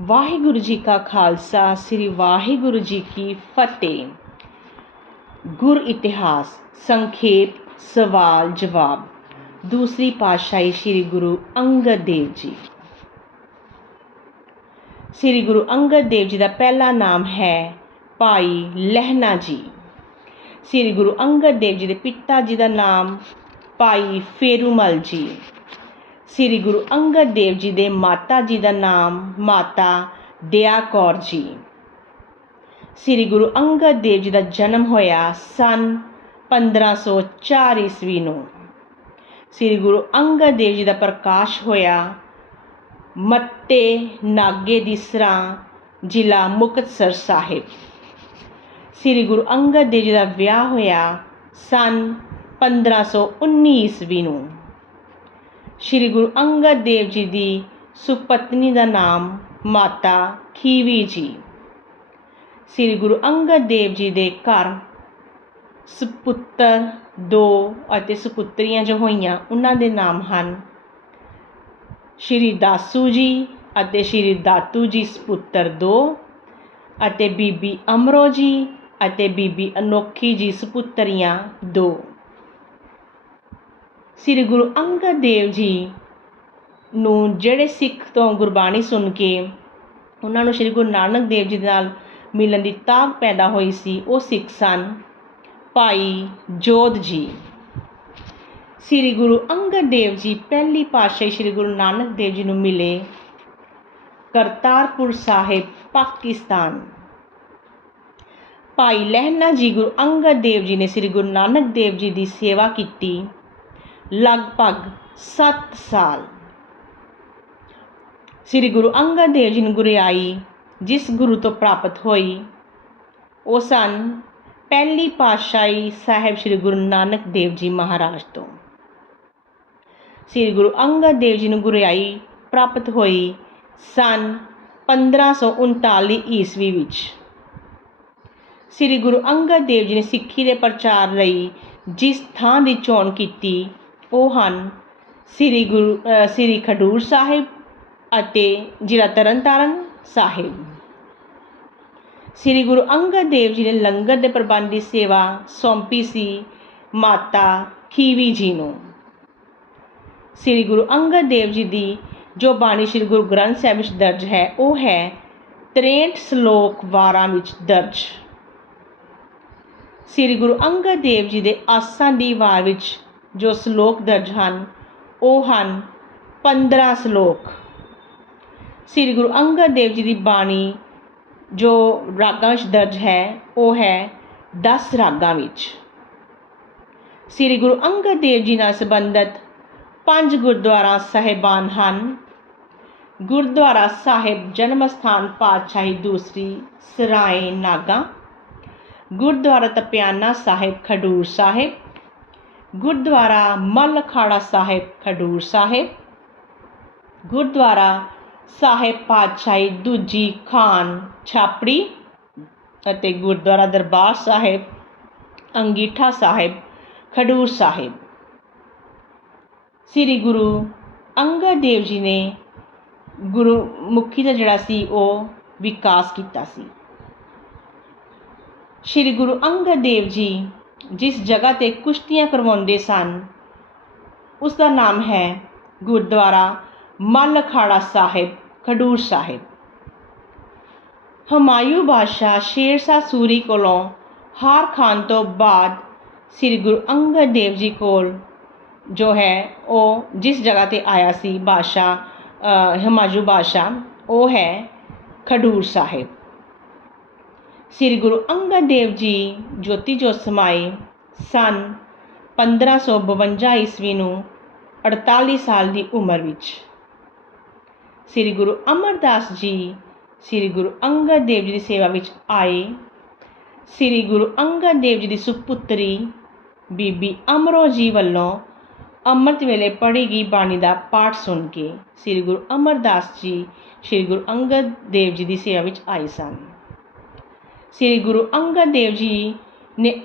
ਵਾਹਿਗੁਰੂ ਜੀ ਕਾ ਖਾਲਸਾ, ਸ੍ਰੀ ਵਾਹਿਗੁਰੂ ਜੀ ਕੀ ਫਤਿਹ। ਗੁਰ ਇਤਿਹਾਸ, ਸੰਖੇਪ, ਸਵਾਲ, ਜਵਾਬ। ਦੂਸਰੀ ਪਾਤਸ਼ਾਹੀ ਸ੍ਰੀ ਗੁਰੂ ਅੰਗਦ ਦੇਵ ਜੀ। ਸ੍ਰੀ ਗੁਰੂ ਅੰਗਦ ਦੇਵ ਜੀ ਦਾ ਪਹਿਲਾ ਨਾਮ ਹੈ ਭਾਈ ਲਹਿਣਾ ਜੀ। ਸ੍ਰੀ ਗੁਰੂ ਅੰਗਦ ਦੇਵ ਜੀ ਦੇ ਪਿਤਾ ਜੀ ਦਾ ਨਾਮ ਭਾਈ ਫੇਰੂਮਲ ਜੀ। ਸ੍ਰੀ ਗੁਰੂ ਅੰਗਦ ਦੇਵ ਜੀ ਦੇ ਮਾਤਾ ਜੀ ਦਾ ਨਾਮ ਮਾਤਾ ਦਇਆ ਕੌਰ ਜੀ। ਸ੍ਰੀ ਗੁਰੂ ਅੰਗਦ ਦੇਵ ਜੀ ਦਾ ਜਨਮ ਹੋਇਆ ਸਨ 1504 ਈਸਵੀ ਨੂੰ। ਸ੍ਰੀ ਗੁਰੂ ਅੰਗਦ ਦੇਵ ਜੀ ਦਾ ਪ੍ਰਕਾਸ਼ ਹੋਇਆ ਮੱਤੇ ਨਾਗੇ ਦੀ ਸਰਾਂ ਜ਼ਿਲ੍ਹਾ ਮੁਕਤਸਰ ਸਾਹਿਬ। ਸ੍ਰੀ ਗੁਰੂ ਅੰਗਦ ਦੇਵ ਜੀ ਦਾ ਵਿਆਹ ਹੋਇਆ ਸਨ 1519 ਈਸਵੀ ਨੂੰ। ਸ੍ਰੀ ਗੁਰੂ ਅੰਗਦ ਦੇਵ ਜੀ ਦੀ ਸੁਪਤਨੀ ਦਾ ਨਾਮ ਮਾਤਾ ਖੀਵੀ ਜੀ। ਸ੍ਰੀ ਗੁਰੂ ਅੰਗਦ ਦੇਵ ਜੀ ਦੇ ਘਰ ਸੁਪੁੱਤਰ ਦੋ ਅਤੇ ਸੁਪੁੱਤਰੀਆਂ ਜੋ ਹੋਈਆਂ, ਉਹਨਾਂ ਦੇ ਨਾਮ ਹਨ ਸ਼੍ਰੀ ਦਾਸੂ ਜੀ ਅਤੇ ਸ਼੍ਰੀ ਦਾਤੂ ਜੀ ਸੁਪੁੱਤਰ ਦੋ ਅਤੇ ਬੀਬੀ ਅਮਰੋ ਜੀ ਅਤੇ ਬੀਬੀ ਅਨੋਖੀ ਜੀ ਸੁਪੁੱਤਰੀਆਂ ਦੋ। ਸ੍ਰੀ ਗੁਰੂ ਅੰਗਦ ਦੇਵ ਜੀ ਨੂੰ ਜਿਹੜੇ ਸਿੱਖ ਤੋਂ ਗੁਰਬਾਣੀ ਸੁਣ ਕੇ ਉਹਨਾਂ ਨੂੰ ਸ੍ਰੀ ਗੁਰੂ ਨਾਨਕ ਦੇਵ ਜੀ ਦੇ ਨਾਲ ਮਿਲਣ ਦੀ ਤਾਕ ਪੈਦਾ ਹੋਈ ਸੀ, ਉਹ ਸਿੱਖ ਸਨ। ਭਾਈ ਜੋਧ ਜੀ। ਸ੍ਰੀ ਗੁਰੂ ਅੰਗਦ ਦੇਵ ਜੀ ਪਹਿਲੀ ਪਾਤਸ਼ਾਹੀ ਸ੍ਰੀ ਗੁਰੂ ਨਾਨਕ ਦੇਵ ਜੀ ਨੂੰ ਮਿਲੇ ਕਰਤਾਰਪੁਰ ਸਾਹਿਬ, ਪਾਕਿਸਤਾਨ। ਭਾਈ ਲਹਿਣਾ ਜੀ ਗੁਰੂ ਅੰਗਦ ਦੇਵ ਜੀ ਨੇ ਸ੍ਰੀ ਗੁਰੂ ਨਾਨਕ ਦੇਵ ਜੀ ਦੀ ਸੇਵਾ ਕੀਤੀ। ਲਗਭਗ 7 ਸਾਲ। ਸ੍ਰੀ ਗੁਰੂ ਅੰਗਦ ਦੇਵ ਜੀ ਨੂੰ ਗੁਰਿਆਈ, ਜਿਸ ਗੁਰੂ ਤੋਂ ਪ੍ਰਾਪਤ ਹੋਈ, ਉਹ ਸਨ ਪਹਿਲੀ ਪਾਤਸ਼ਾਹੀ ਸਾਹਿਬ ਸ੍ਰੀ ਗੁਰੂ ਨਾਨਕ ਦੇਵ ਜੀ ਮਹਾਰਾਜ ਤੋਂ। ਸ੍ਰੀ ਗੁਰੂ ਅੰਗਦ ਦੇਵ ਜੀ ਨੂੰ ਗੁਰਿਆਈ ਪ੍ਰਾਪਤ ਹੋਈ ਸਨ 1539 ਈਸਵੀ ਵਿੱਚ। ਸ੍ਰੀ ਗੁਰੂ ਅੰਗਦ ਦੇਵ ਜੀ ਨੇ ਸਿੱਖੀ ਦੇ ਪ੍ਰਚਾਰ ਲਈ ਜਿਸ ਥਾਂ ਦੀ ਚੋਣ ਕੀਤੀ ਉਹ ਹਨ ਸ੍ਰੀ ਗੁਰੂ ਸ੍ਰੀ ਖਡੂਰ ਸਾਹਿਬ ਅਤੇ ਜ਼ਿਲ੍ਹਾ ਤਰਨਤਾਰਨ ਸਾਹਿਬ। ਸ੍ਰੀ ਗੁਰੂ ਅੰਗਦ ਦੇਵ ਜੀ ਨੇ ਲੰਗਰ ਦੇ ਪ੍ਰਬੰਧ ਦੀ ਸੇਵਾ ਸੌਂਪੀ ਸੀ ਮਾਤਾ ਖੀਵੀ ਜੀ ਨੂੰ। ਸ੍ਰੀ ਗੁਰੂ ਅੰਗਦ ਦੇਵ ਜੀ ਦੀ ਜੋ ਬਾਣੀ ਸ੍ਰੀ ਗੁਰੂ ਗ੍ਰੰਥ ਸਾਹਿਬ ਵਿੱਚ ਦਰਜ ਹੈ, ਉਹ ਹੈ 63 ਸ਼ਲੋਕ ਵਾਰਾਂ ਵਿੱਚ ਦਰਜ। ਸ੍ਰੀ ਗੁਰੂ ਅੰਗਦ ਦੇਵ ਜੀ ਦੇ ਆਸਾਂ ਦੀ ਵਾਰ ਵਿੱਚ ਜੋ ਸ਼ਲੋਕ ਦਰਜ ਹਨ, ਉਹ ਹਨ 15 ਸ਼ਲੋਕ। ਸ੍ਰੀ ਗੁਰੂ ਅੰਗਦ ਦੇਵ ਜੀ ਦੀ ਬਾਣੀ ਜੋ ਰਾਗਾਂ 'ਚ ਦਰਜ ਹੈ, ਉਹ ਹੈ 10 ਰਾਗਾਂ ਵਿੱਚ। ਸ੍ਰੀ ਗੁਰੂ ਅੰਗਦ ਦੇਵ ਜੀ ਨਾਲ ਸੰਬੰਧਿਤ ਪੰਜ ਗੁਰਦੁਆਰਾ ਸਾਹਿਬਾਨ ਹਨ। ਗੁਰਦੁਆਰਾ ਸਾਹਿਬ ਜਨਮ ਸਥਾਨ ਪਾਤਸ਼ਾਹੀ ਦੂਸਰੀ ਸਰਾਏ ਨਾਗਾ। ਗੁਰਦੁਆਰਾ ਤਪਿਆਨਾ ਸਾਹਿਬ ਖਡੂਰ ਸਾਹਿਬ। ਗੁਰਦੁਆਰਾ ਮੱਲ ਅਖਾੜਾ ਸਾਹਿਬ, ਖਡੂਰ ਸਾਹਿਬ। ਗੁਰਦੁਆਰਾ ਸਾਹਿਬ ਪਾਤਸ਼ਾਹੀ ਦੂਜੀ ਖਾਨ ਛਾਪੜੀ ਅਤੇ ਗੁਰਦੁਆਰਾ ਦਰਬਾਰ ਸਾਹਿਬ, ਅੰਗੀਠਾ ਸਾਹਿਬ, ਖਡੂਰ ਸਾਹਿਬ। ਸ੍ਰੀ ਗੁਰੂ ਅੰਗਦ ਦੇਵ ਜੀ ਨੇ ਗੁਰੂ ਮੁਖੀ ਦਾ ਜਿਹੜਾ ਸੀ, ਉਹ ਵਿਕਾਸ ਕੀਤਾ ਸੀ। ਸ੍ਰੀ ਗੁਰੂ ਅੰਗਦ ਦੇਵ ਜੀ ਜਿਸ ਜਗ੍ਹਾ ਤੇ ਕੁਸ਼ਤੀਆਂ ਕਰਵਾਉਂਦੇ ਸਨ ਉਸ ਦਾ ਨਾਮ ਹੈ ਗੁਰਦੁਆਰਾ ਮੱਲ ਅਖਾੜਾ ਸਾਹਿਬ, ਖਡੂਰ ਸਾਹਿਬ। ਹਮਾਯੂ ਬਾਦਸ਼ਾਹ ਸ਼ੇਰਸ਼ਾਹ ਸੂਰੀ ਕੋਲੋਂ ਹਾਰ ਖਾਨ ਤੋਂ ਬਾਅਦ ਸ੍ਰੀ ਗੁਰੂ ਅੰਗਦ ਦੇਵ ਜੀ ਕੋਲ ਜੋ ਹੈ, ਉਹ ਜਿਸ ਜਗ੍ਹਾ ਤੇ ਆਇਆ ਸੀ ਬਾਦਸ਼ਾਹ ਹਮਾਯੂ ਬਾਦਸ਼ਾਹ, ਉਹ ਹੈ ਖਡੂਰ ਸਾਹਿਬ। ਸ੍ਰੀ ਗੁਰੂ ਅੰਗਦ ਦੇਵ ਜੀ ਜੋਤੀ ਜੋਤ ਸਮਾਏ ਸਨ 1552 ਈਸਵੀ ਨੂੰ 48 ਸਾਲ ਦੀ ਉਮਰ ਵਿੱਚ। ਸ੍ਰੀ ਗੁਰੂ ਅਮਰਦਾਸ ਜੀ ਸ੍ਰੀ ਗੁਰੂ ਅੰਗਦ ਦੇਵ ਜੀ ਦੀ ਸੇਵਾ ਵਿੱਚ ਆਏ। ਸ੍ਰੀ ਗੁਰੂ ਅੰਗਦ ਦੇਵ ਜੀ ਦੀ ਸੁਪੁੱਤਰੀ ਬੀਬੀ ਅਮਰੋ ਜੀ ਵੱਲੋਂ ਅੰਮ੍ਰਿਤ ਵੇਲੇ ਪੜ੍ਹੀ ਗਈ ਬਾਣੀ ਦਾ ਪਾਠ ਸੁਣ ਕੇ ਸ੍ਰੀ ਗੁਰੂ ਅਮਰਦਾਸ ਜੀ ਸ੍ਰੀ ਗੁਰੂ ਅੰਗਦ ਦੇਵ ਜੀ ਦੀ ਸੇਵਾ ਵਿੱਚ ਆਏ ਸਨ। ਸ੍ਰੀ ਗੁਰੂ ਅੰਗਦ ਦੇਵ ਜੀ ਨੇ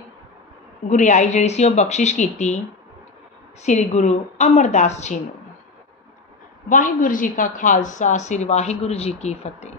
ਗੁਰਿਆਈ ਜਿਹੜੀ ਸੀ ਉਹ ਬਖਸ਼ਿਸ਼ ਕੀਤੀ ਸ੍ਰੀ ਗੁਰੂ ਅਮਰਦਾਸ ਜੀ ਨੂੰ। ਵਾਹਿਗੁਰੂ ਜੀ ਕਾ ਖਾਲਸਾ, ਸ੍ਰੀ ਵਾਹਿਗੁਰੂ ਜੀ ਕੀ ਫਤਿਹ।